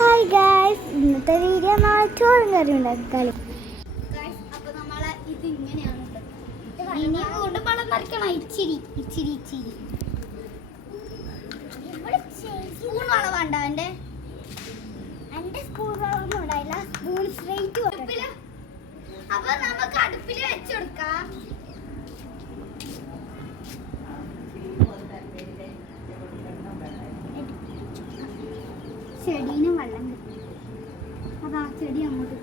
Hi guys, ഇന്നത്തെ video നാളെ ചോറും കറി ഉണ്ടാക്കി. അപ്പൊ നമ്മളെ ഇത് ഇങ്ങനെയാണ്. ഇനി കൊണ്ട് വളം നിറയ്ക്കണം. ഇച്ചിരി ഇച്ചിരി ഇച്ചിരി സ്പൂൺ വളം വേണ്ട. എന്റെ സ്കൂൾ വളമൊന്നും ഉണ്ടായില്ല. സ്പൂൺ സ്ട്രേറ്റ് അടുപ്പില്. അപ്പൊ നമുക്ക് അടുപ്പിൽ വെച്ചെടുക്കാം. ചെടീനും വെള്ളം കിട്ടും. അതാ ചെടി അങ്ങോട്ട്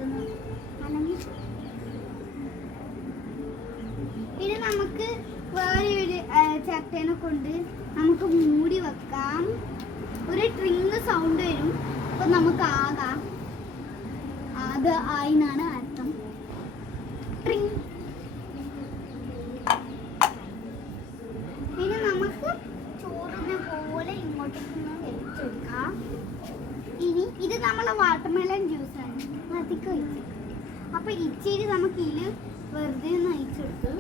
അല്ലെങ്കിൽ പിന്നെ നമുക്ക് വേറെ ഒരു ചട്ടേനെ കൊണ്ട് നമുക്ക് മൂടി വെക്കാം. ഒരു ട്രിങ് സൗണ്ട് വരും. അപ്പൊ നമുക്ക് ആകാം. അത് ആയിന്നാണ് അർത്ഥം. ട്രിങ്. പിന്നെ നമുക്ക് ചോറിനെ പോലെ ഇങ്ങോട്ടേക്ക് വെച്ചെടുക്കാം. ഇനി ഇത് നമ്മളെ വാട്ടർമെലൺ ജ്യൂസാണ്. അധികം ഒഴിച്ചു. അപ്പൊ ഇച്ചിരി നമുക്ക് ഇതിൽ വെറുതെ ഒന്ന് ഒഴിച്ചെടുത്തു.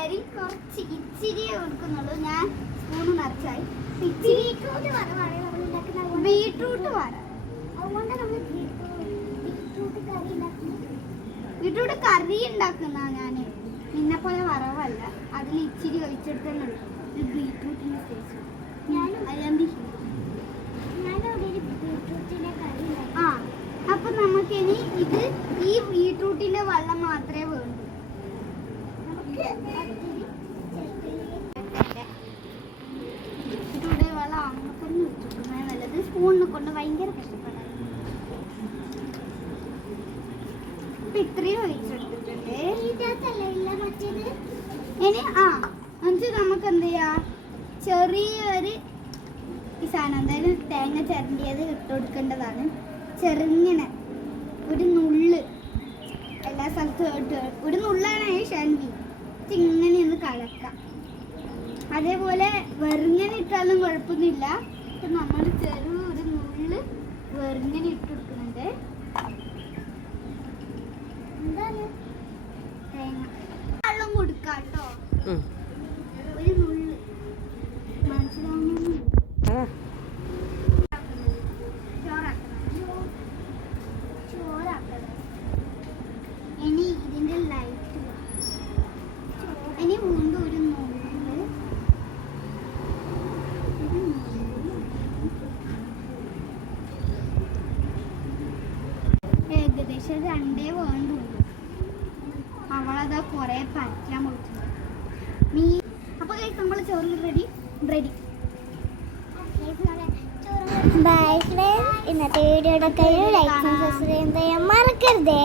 അരി കുറച്ച് ഇച്ചിരിയേ കൊടുക്കുന്നുള്ളൂ. ഞാൻ സ്പൂണ് നിറച്ചായി. ബീട്രൂട്ട് വര ബീട്രൂട്ട് കറി ഉണ്ടാക്കുന്ന ഞാൻ നിന്നെ പോലെ വറവല്ല. അതിൽ ഇച്ചിരി ഒഴിച്ചെടുത്തന്നെ ഉള്ളൂ. ബീട്രൂട്ടിന്റെ ടേസ്റ്റ് ആ. അപ്പൊ നമുക്ക് ഇനി ഇത് ഈ ബീട്രൂട്ടിന്റെ വെള്ളം മാത്രമേ വേണ്ടൂ. ബീട്രൂട്ടിന്റെ വെള്ളം അങ്ങോട്ട് വെച്ചിട്ടുണ്ടെങ്കിൽ നല്ലത്. സ്പൂണിനെ കൊണ്ട് ഭയങ്കര കഷ്ടപ്പെടാം. ഇത്രയും ഒഴിച്ചെടുത്തിട്ടുണ്ട്. ഇനി എന്നിട്ട് നമുക്ക് എന്ത് ചെയ്യാം, ചെറിയൊരു ഈ സാധനം എന്തായാലും തേങ്ങ ചിരണ്ടിയത് ഇട്ട് കൊടുക്കേണ്ടതാണ്. ചെറുങ്ങനെ ഒരു നുള്ള് എല്ലാ സ്ഥലത്തും ഇട്ട് ഒരു നുള്ളാണ് ഷൻവി. ഇങ്ങനെ ഒന്ന് കലക്കാം. അതേപോലെ വെറുങ്ങനെ ഇട്ടാലും കുഴപ്പമൊന്നുമില്ല. ഇപ്പം നമ്മൾ ചെറിയൊരു നുള്ള് വെറുങ്ങനെ ഇട്ട് കൊടുക്കുന്നുണ്ട്. എന്താണ് തേങ്ങ വെള്ളം കൊടുക്കാം കേട്ടോ. ഒരു നുള്ള് മനസ്സിലാവുന്ന ചോറാക്കണം. ഇനി ഇതിന്റെ ലൈറ്റ് ഇനി വീണ്ടും ഒരു നുള്ള് ഏകദേശം രണ്ടേ വേണ്ടുള്ളൂ. അവളതാ കൊറേ പറ്റാൻ പോയിട്ടുണ്ട്. അപ്പൊ നമ്മൾ ചോറ് റെഡി. ബൈ ഫ്രണ്ട്സ്, ഇന്നത്തെ വീഡിയോയുടെ കയ്യിൽ ലൈക്ക് സബ്സ്ക്രൈബ് ചെയ്യാൻ മറക്കരുതേ.